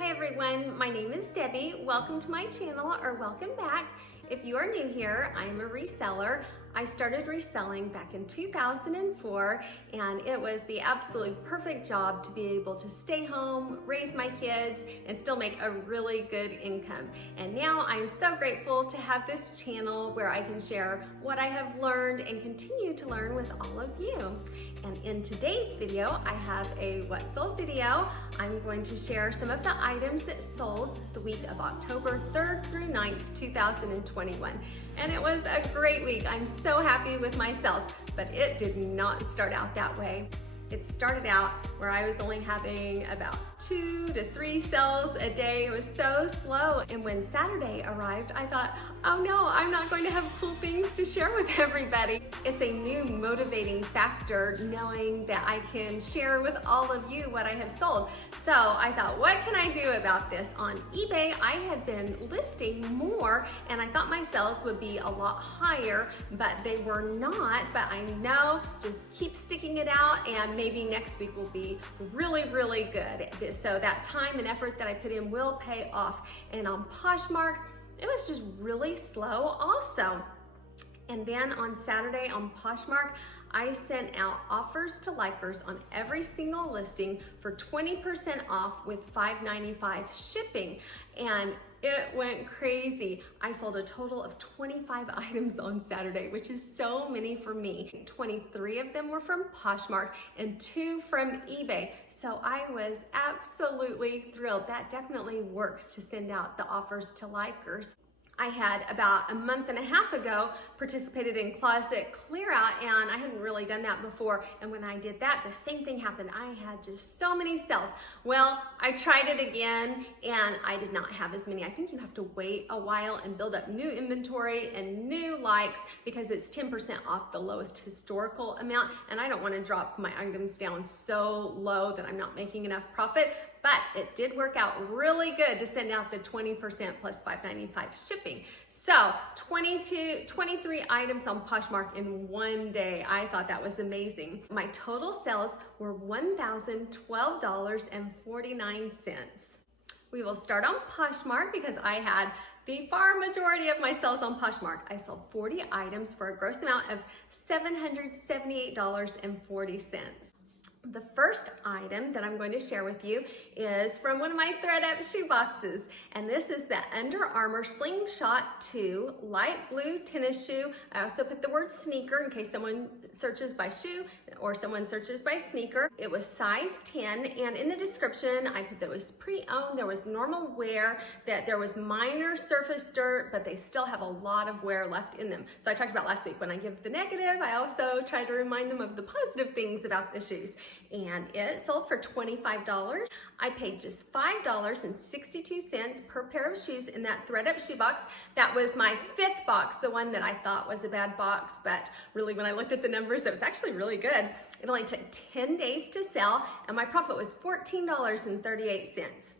Hi everyone, my name is Debbie. Welcome to my channel, or welcome back. If you are new here, I'm a reseller. I started reselling back in 2004, and it was the absolutely perfect job to be able to stay home, raise my kids, and still make a really good income. And now I'm so grateful to have this channel where I can share what I have learned and continue to learn with all of you. And in today's video, I have a what sold video. I'm going to share some of the items that sold the week of October 3rd through 9th, 2021. And it was a great week. I'm so happy with my sales, but it did not start out that way. It started out where I was only having about 2 to 3 sales a day. It was so slow. And when Saturday arrived, I thought, oh no, I'm not going to have cool things to share with everybody. It's a new motivating factor knowing that I can share with all of you what I have sold. So I thought, what can I do about this? On eBay, I had been listing more and I thought my sales would be a lot higher, but they were not. But I know, just keep sticking it out and maybe next week will be really, really good. So that time and effort that I put in will pay off. And on Poshmark, it was just really slow also. And then on Saturday on Poshmark, I sent out offers to likers on every single listing for 20% off with $5.95 shipping. And it went crazy. I sold a total of 25 items on Saturday, which is so many for me. 23 of them were from Poshmark and 2 from eBay. So I was absolutely thrilled. That definitely works to send out the offers to likers. I had about a month and a half ago participated in closet clear out, and I hadn't really done that before. And when I did that, the same thing happened. I had just so many sales. Well, I tried it again and I did not have as many. I think you have to wait a while and build up new inventory and new likes because it's 10% off the lowest historical amount. And I don't want to drop my items down so low that I'm not making enough profit. But it did work out really good to send out the 20% plus $5.95 shipping. So 23 items on Poshmark in one day. I thought that was amazing. My total sales were $1,012.49. We will start on Poshmark because I had the far majority of my sales on Poshmark. I sold 40 items for a gross amount of $778.40. The first item that I'm going to share with you is from one of my thread-up shoe boxes, and this is the Under Armour Slingshot 2 light blue tennis shoe. I also put the word sneaker in case someone searches by shoe or someone searches by sneaker. It was size 10, and in the description I put that it was pre-owned, there was normal wear, that there was minor surface dirt, but they still have a lot of wear left in them. So I talked about last week when I give the negative, I also try to remind them of the positive things about the shoes. And it sold for $25. I paid just $5.62 per pair of shoes in that thread-up shoe box. That was my 5th box, the one that I thought was a bad box, but really when I looked at the numbers, it was actually really good. It only took 10 days to sell, and my profit was $14.38.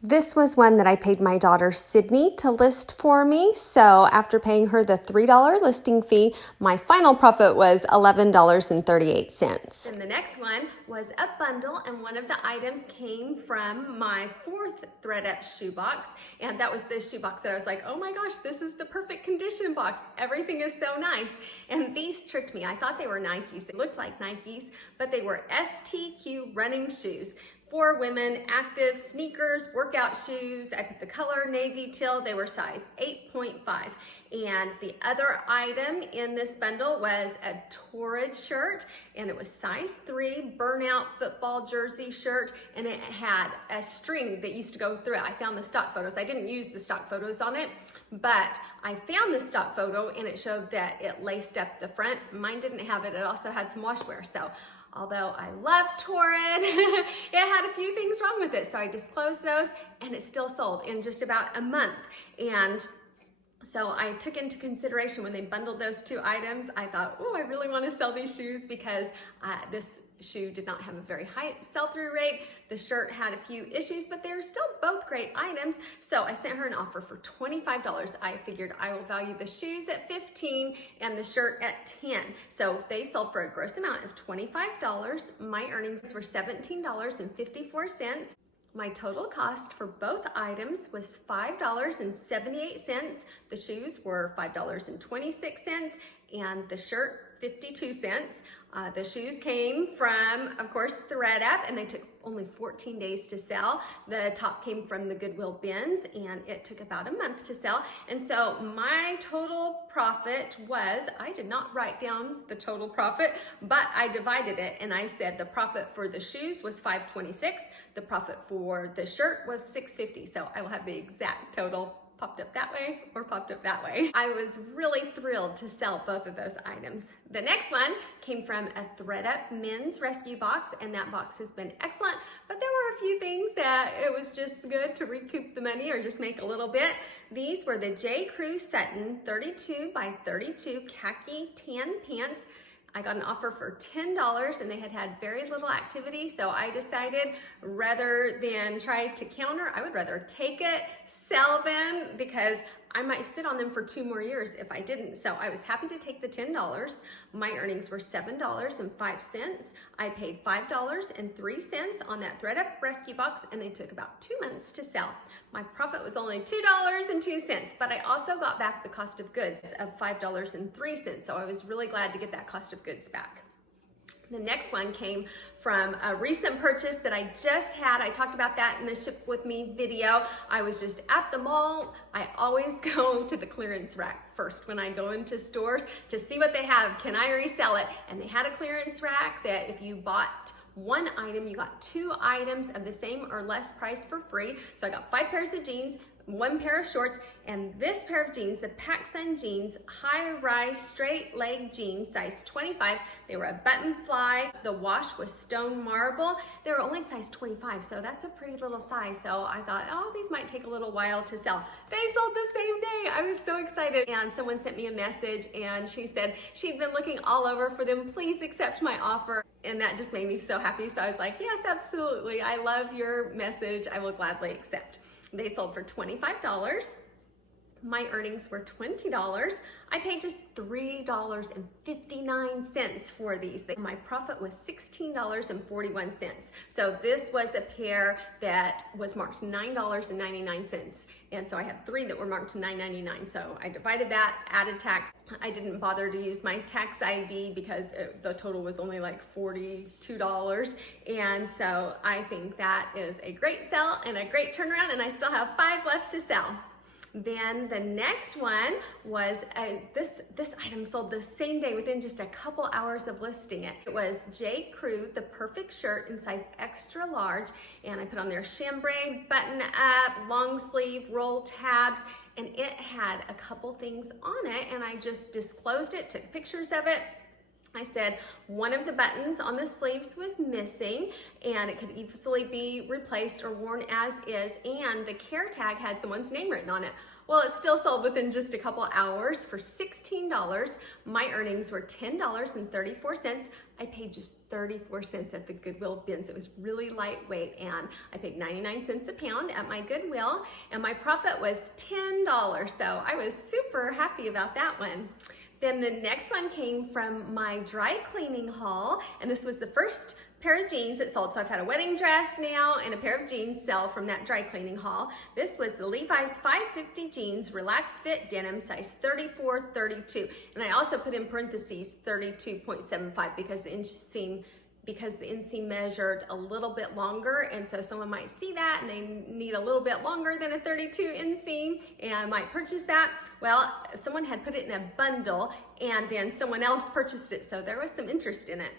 This was one that I paid my daughter Sydney to list for me. So after paying her the $3 listing fee, my final profit was $11.38. And the next one was a bundle, and one of the items came from my 4th thread-up shoe box. And that was the shoe box that I was like, oh my gosh, this is the perfect condition box. Everything is so nice. And these tricked me. I thought they were Nikes. They looked like Nikes, but they were STQ running shoes. For women, active sneakers, workout shoes. I put the color navy teal. They were size 8.5. And the other item in this bundle was a Torrid shirt, and it was size 3 burnout football jersey shirt, and it had a string that used to go through it. I found the stock photos. I didn't use the stock photos on it, but I found the stock photo and it showed that it laced up the front. Mine didn't have it. It also had some wash wear. So although I love Torrid, it had a few things wrong with it. So I disclosed those, and it still sold in just about a month. And so I took into consideration when they bundled those 2 items, I thought, oh, I really want to sell these shoes because this shoe did not have a very high sell-through rate. The shirt had a few issues, but they were still both great items. So I sent her an offer for $25. I figured I will value the shoes at $15 and the shirt at $10. So they sold for a gross amount of $25. My earnings were $17.54. My total cost for both items was $5.78. The shoes were $5.26 and the shirt 52 cents. The shoes came from, of course, ThredUp, and they took only 14 days to sell. The top came from the Goodwill bins, and it took about a month to sell. And so my total profit was, I did not write down the total profit, but I divided it, and I said the profit for the shoes was $5.26. The profit for the shirt was $6.50. So I will have the exact total popped up that way or popped up that way. I was really thrilled to sell both of those items. The next one came from a ThredUp men's rescue box, and that box has been excellent, but there were a few things that it was just good to recoup the money or just make a little bit. These were the J. Crew Sutton 32 by 32 khaki tan pants. I got an offer for $10 and they had very little activity, so I decided rather than try to counter, I would rather take it, sell them, because I might sit on them for 2 more years if I didn't. So I was happy to take the $10. My earnings were $7.05. I paid $5.03 on that ThredUp rescue box, and they took about 2 months to sell. My profit was only $2.02, but I also got back the cost of goods of $5.03, so I was really glad to get that cost of goods back. The next one came from a recent purchase that I just had. I talked about that in the Ship With Me video. I was just at the mall. I always go to the clearance rack first when I go into stores to see what they have. Can I resell it? And they had a clearance rack that if you bought 1 item, you got 2 items of the same or less price for free. So I got 5 pairs of jeans, 1 pair of shorts, and this pair of jeans, the PacSun jeans, high-rise straight leg jeans, size 25. They were a button fly. The wash was stone marble. They were only size 25, so that's a pretty little size. So I thought, oh, these might take a little while to sell. They sold the same day. I was so excited. And someone sent me a message and she said she'd been looking all over for them. Please accept my offer. And that just made me so happy. So I was like, yes, absolutely. I love your message. I will gladly accept. They sold for $25. My earnings were $20. I paid just $3.59 for these. My profit was $16.41. So this was a pair that was marked $9.99. And so I had 3 that were marked $9.99. So I divided that, added tax. I didn't bother to use my tax ID because the total was only like $42. And so I think that is a great sell and a great turnaround, and I still have 5 left to sell. Then the next one was this item sold the same day within just a couple hours of listing it. It was J. Crew, the perfect shirt in size extra large, and I put on there chambray, button up, long sleeve, roll tabs, and it had a couple things on it, and I just disclosed it, took pictures of it. I said one of the buttons on the sleeves was missing and it could easily be replaced or worn as is, and the care tag had someone's name written on it. Well, it still sold within just a couple hours for $16. My earnings were $10.34. I paid just 34 cents at the Goodwill bins. It was really lightweight, and I paid 99 cents a pound at my Goodwill, and my profit was $10. So I was super happy about that one. Then the next one came from my dry cleaning haul, and this was the first pair of jeans that sold. So I've had a wedding dress now and a pair of jeans sell from that dry cleaning haul. This was the Levi's 550 jeans, relaxed fit denim, size 34-32. And I also put in parentheses 32.75 because the inseam measured a little bit longer, and so someone might see that and they need a little bit longer than a 32 inseam and might purchase that. Well, someone had put it in a bundle and then someone else purchased it, so there was some interest in it.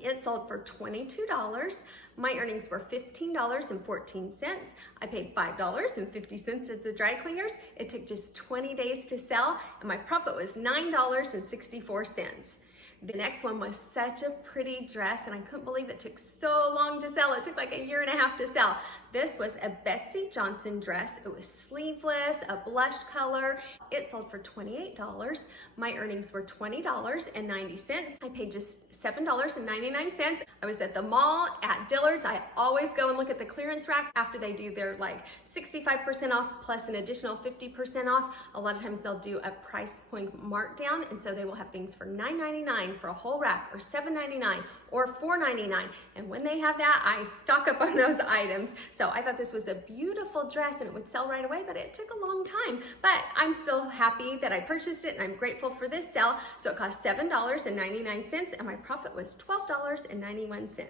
It sold for $22. My earnings were $15.14. I paid $5.50 at the dry cleaners. It took just 20 days to sell, and my profit was $9.64. The next one was such a pretty dress, and I couldn't believe it took so long to sell. It took like a year and a half to sell. This was a Betsy Johnson dress. It was sleeveless, a blush color. It sold for $28. My earnings were $20.90. I paid just $7.99. I was at the mall at Dillard's. I always go and look at the clearance rack after they do their like 65% off plus an additional 50% off. A lot of times they'll do a price point markdown, and so they will have things for $9.99 for a whole rack, or $7.99, or $4.99. And when they have that, I stock up on those items. So I thought this was a beautiful dress and it would sell right away, but it took a long time. But I'm still happy that I purchased it and I'm grateful for this sale. So it cost $7.99 and my profit was $12.91.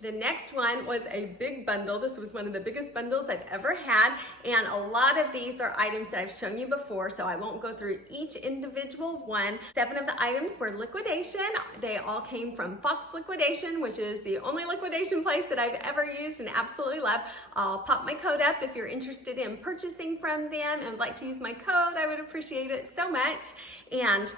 The next one was a big bundle. This was one of the biggest bundles I've ever had, and a lot of these are items that I've shown you before, so I won't go through each individual one. 7 of the items were liquidation. They all came from Fox Liquidation, which is the only liquidation place that I've ever used and absolutely love. I'll pop my code up if you're interested in purchasing from them and would like to use my code. I would appreciate it so much. And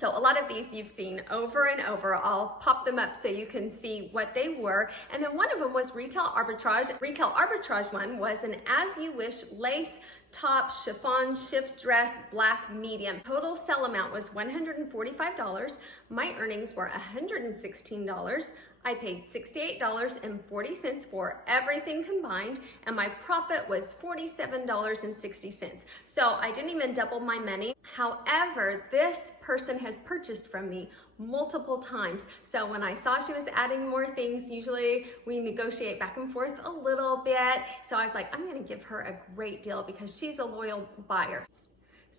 so a lot of these you've seen over and over. I'll pop them up so you can see what they were. And then one of them was Retail Arbitrage. Retail Arbitrage one was an As You Wish lace top chiffon shift dress black medium. Total sell amount was $145. My earnings were $116. I paid $68.40 for everything combined, and my profit was $47.60. So I didn't even double my money. However, this person has purchased from me multiple times. So when I saw she was adding more things, usually we negotiate back and forth a little bit. So I was like, I'm gonna give her a great deal because she's a loyal buyer.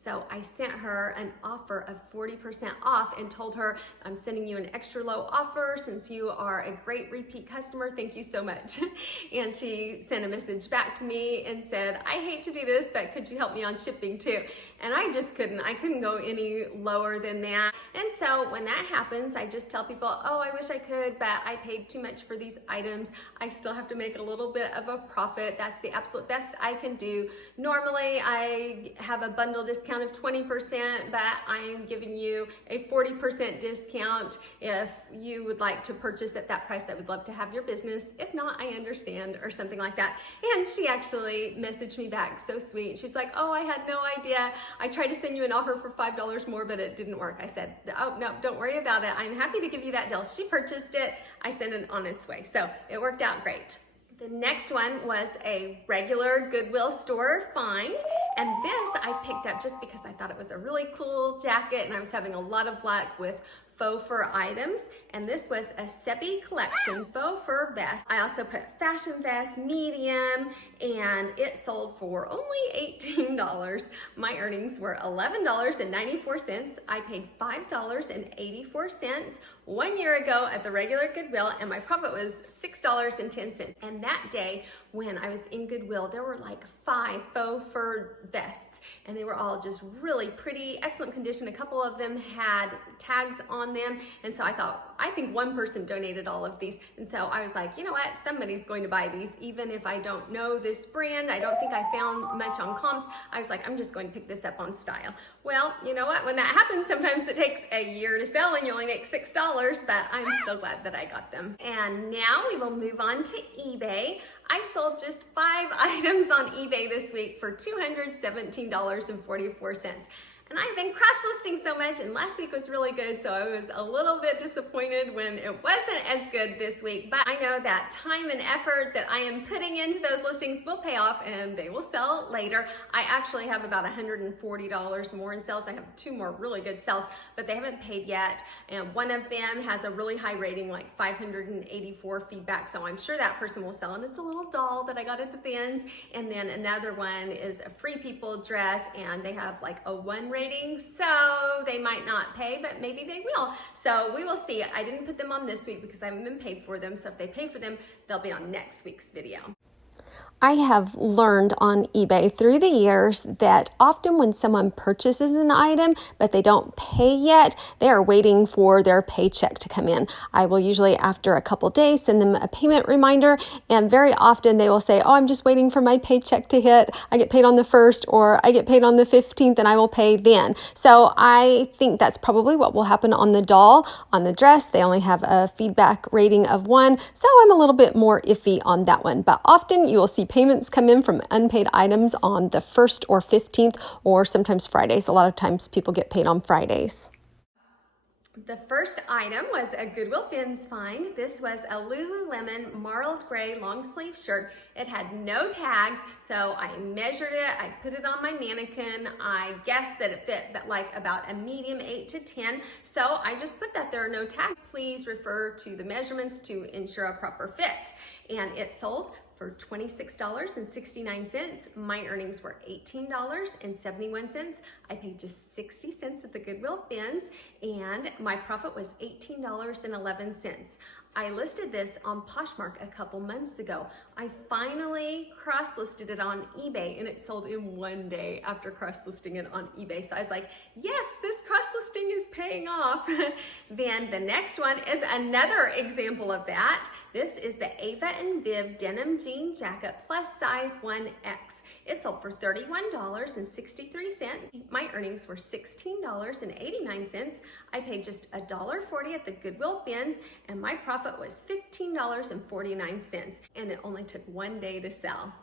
So I sent her an offer of 40% off and told her, I'm sending you an extra low offer since you are a great repeat customer. Thank you so much. And she sent a message back to me and said, I hate to do this, but could you help me on shipping too? And I just couldn't. I couldn't go any lower than that. And so when that happens, I just tell people, oh, I wish I could, but I paid too much for these items. I still have to make a little bit of a profit. That's the absolute best I can do. Normally, I have a bundle discount of 20%, but I'm giving you a 40% discount. If you would like to purchase at that price, I would love to have your business. If not, I understand, or something like that. And she actually messaged me back, so sweet. She's like, oh, I had no idea. I tried to send you an offer for $5 more, but it didn't work. I said, oh, no, don't worry about it. I'm happy to give you that deal. She purchased it. I sent it on its way. So it worked out great. The next one was a regular Goodwill store find, and this I picked up just because I thought it was a really cool jacket and I was having a lot of luck with faux fur items, and this was a Sebi collection faux fur vest. I also put fashion vest medium, and it sold for only $18. My earnings were $11.94. I paid $5.84 1 year ago at the regular Goodwill, and my profit was $6.10. And that day when I was in Goodwill, there were like 5 faux fur vests, and they were all just really pretty, excellent condition. A couple of them had tags on them, and so I think one person donated all of these, and so I was like, you know what, somebody's going to buy these, even if I don't know this brand. I don't think I found much on comps. I was like, I'm just going to pick this up on style. Well, you know what, when that happens, sometimes it takes a year to sell and you only make $6, but I'm still glad that I got them. And now we will move on to eBay. I sold just 5 items on eBay this week for $217.44. And I've been cross-listing so much, and last week was really good, so I was a little bit disappointed when it wasn't as good this week. But I know that time and effort that I am putting into those listings will pay off, and they will sell later. I actually have about $140 more in sales. I have 2 more really good sales, but they haven't paid yet. And one of them has a really high rating, like 584 feedback, so I'm sure that person will sell. And it's a little doll that I got at the bins. And then another one is a Free People dress, and they have like a 1 rating, so they might not pay, but maybe they will. So we will see. I didn't put them on this week because I haven't been paid for them, so if they pay for them, they'll be on next week's video. I have learned on eBay through the years that often when someone purchases an item but they don't pay yet, they are waiting for their paycheck to come in. I will usually, after a couple days, send them a payment reminder, and very often they will say, oh, I'm just waiting for my paycheck to hit. I get paid on the 1st, or I get paid on the 15th and I will pay then. So I think that's probably what will happen on the doll. On the dress, they only have a feedback rating of 1, so I'm a little bit more iffy on that one. But often you will see payments come in from unpaid items on the 1st or 15th, or sometimes Fridays. A lot of times people get paid on Fridays. The first item was a Goodwill Bins find. This was a Lululemon marled gray long sleeve shirt. It had no tags, so I measured it, I put it on my mannequin. I guessed that it fit like about a medium 8 to 10, so I just put that there are no tags. Please refer to the measurements to ensure a proper fit. And it sold for $26.69. My earnings were $18.71. I paid just 60 cents at the Goodwill Bins, and my profit was $18.11. I listed this on Poshmark a couple months ago. I finally cross-listed it on eBay, and it sold in one day after cross-listing it on eBay. So I was like, yes, this cross-listing is paying off. Then the next one is another example of that. This is the Ava and Viv denim jean jacket plus size 1X. It sold for $31.63. My earnings were $16.89. I paid just $1.40 at the Goodwill Bins, and my profit was $15.49, and it only took one day to sell.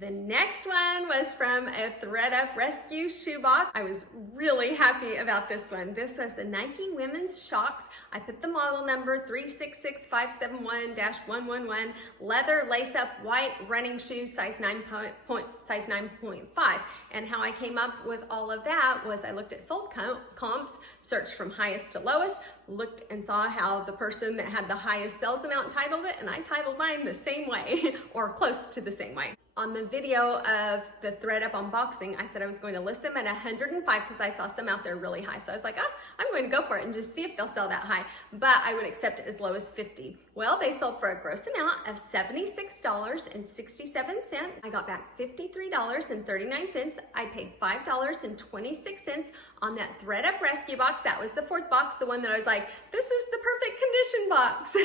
The next one was from a ThredUp Rescue shoebox. I was really happy about this one. This was the Nike Women's Shocks. I put the model number 366571-111, leather lace-up white running shoes, size 9.5. And how I came up with all of that was I looked at sold comps, searched from highest to lowest, looked and saw how the person that had the highest sales amount titled it, and I titled mine the same way, or close to the same way. On the video of the ThredUp unboxing, I said I was going to list them at 105 because I saw some out there really high. So I was like, oh, I'm going to go for it and just see if they'll sell that high. But I would accept it as low as 50. Well, they sold for a gross amount of $76.67. I got back $53.39. I paid $5.26 on that ThredUp Rescue box. That was the fourth box, the one that I was like, this is the perfect condition box.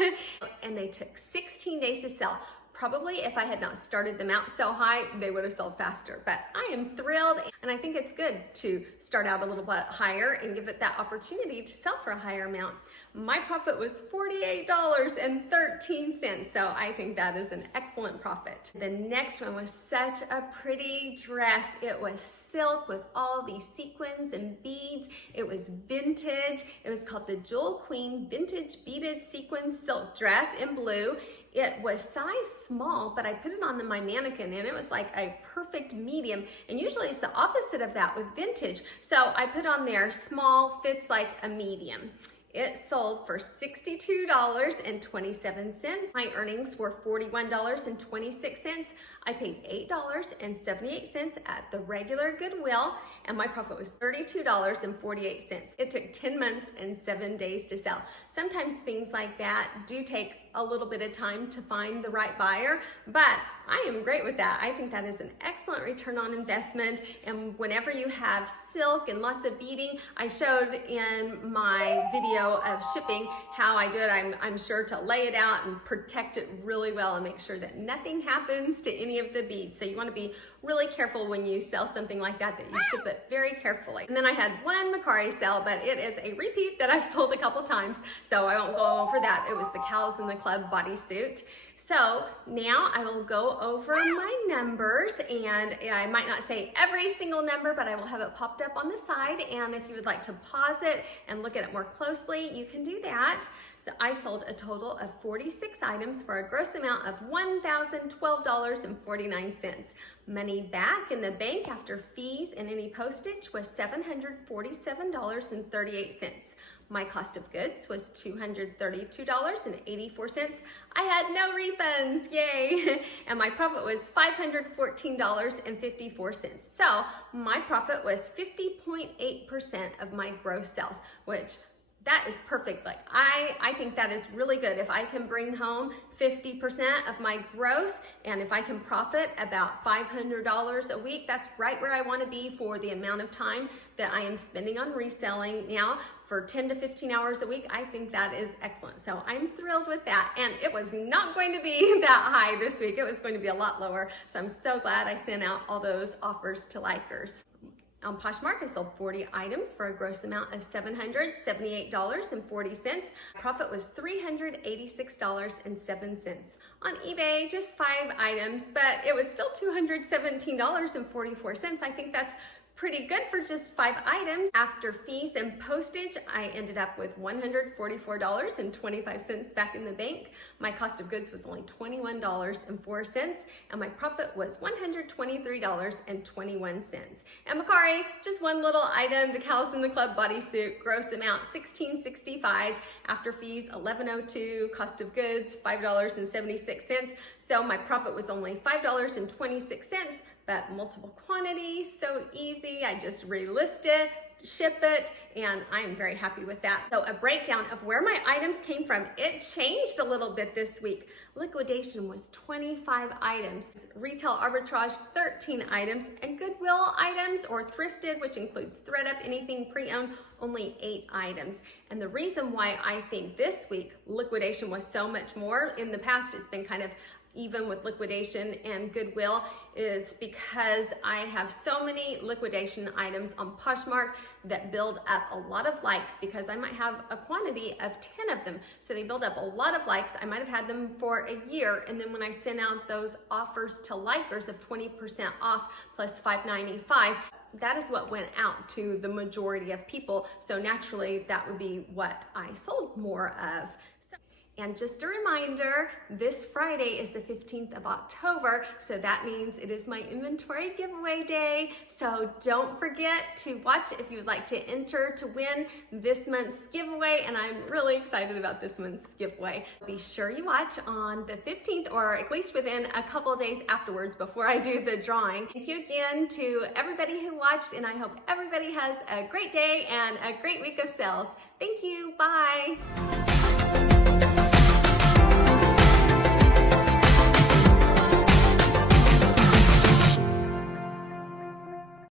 And they took 16 days to sell. Probably if I had not started them out so high, they would have sold faster. But I am thrilled, and I think it's good to start out a little bit higher and give it that opportunity to sell for a higher amount. My profit was $48.13, so I think that is an excellent profit. The next one was such a pretty dress. It was silk with all these sequins and beads. It was vintage. It was called the Jewel Queen Vintage Beaded Sequin Silk Dress in blue. It was size small, but I put it on my mannequin, and it was like a perfect medium. And usually it's the opposite of that with vintage. So I put on there small, fits like a medium. It sold for $62.27. My earnings were $41.26. I paid $8.78 at the regular Goodwill, and my profit was $32.48. It took 10 months and 7 days to sell. Sometimes things like that do take a little bit of time to find the right buyer, but I am great with that. I think that is an excellent return on investment. And whenever you have silk and lots of beading, I showed in my video of shipping how I do it. I'm sure to lay it out and protect it really well and make sure that nothing happens to any of the beads. So you want to be really careful when you sell something like that you ship it very carefully. And then I had one Mercari sale, but it is a repeat that I've sold a couple times, so I won't go over that. It was the Cows in the Club bodysuit. So now I will go over my numbers, and I might not say every single number, but I will have it popped up on the side. And if you would like to pause it and look at it more closely, you can do that. So I sold a total of 46 items for a gross amount of $1,012.49. Money back in the bank after fees and any postage was $747.38. My cost of goods was $232.84. I had no refunds, yay! And my profit was $514.54. So my profit was 50.8% of my gross sales, which that is perfect. Like I think that is really good. If I can bring home 50% of my gross, and if I can profit about $500 a week, that's right where I want to be for the amount of time that I am spending on reselling now for 10 to 15 hours a week. I think that is excellent. So I'm thrilled with that. And it was not going to be that high this week. It was going to be a lot lower. So I'm so glad I sent out all those offers to likers. On Poshmark, I sold 40 items for a gross amount of $778.40. Profit was $386.07. On eBay, just 5 items, but it was still $217.44. I think that's Pretty good for just 5 items. After fees and postage, I ended up with $144.25 back in the bank. My cost of goods was only $21.04, and my profit was $123.21. And Mercari, just one little item, the Cows in the Club bodysuit, gross amount $16.65, after fees $11.02, cost of goods $5.76. So my profit was only $5.26. But multiple quantities, so easy. I just relist it, ship it, and I'm very happy with that. So a breakdown of where my items came from. It changed a little bit this week. Liquidation was 25 items, retail arbitrage 13 items, and Goodwill items or thrifted, which includes ThredUp, anything pre-owned, only 8 items. And the reason why I think this week liquidation was so much more, in the past it's been kind of even with liquidation and Goodwill, is because I have so many liquidation items on Poshmark that build up a lot of likes, because I might have a quantity of 10 of them. So they build up a lot of likes. I might have had them for a year, and then when I send out those offers to likers of 20% off plus $5.95, that is what went out to the majority of people. So naturally, that would be what I sold more of. And just a reminder, this Friday is the 15th of October, so that means it is my inventory giveaway day. So don't forget to watch if you would like to enter to win this month's giveaway, and I'm really excited about this month's giveaway. Be sure you watch on the 15th, or at least within a couple of days afterwards before I do the drawing. Thank you again to everybody who watched, and I hope everybody has a great day and a great week of sales. Thank you, bye.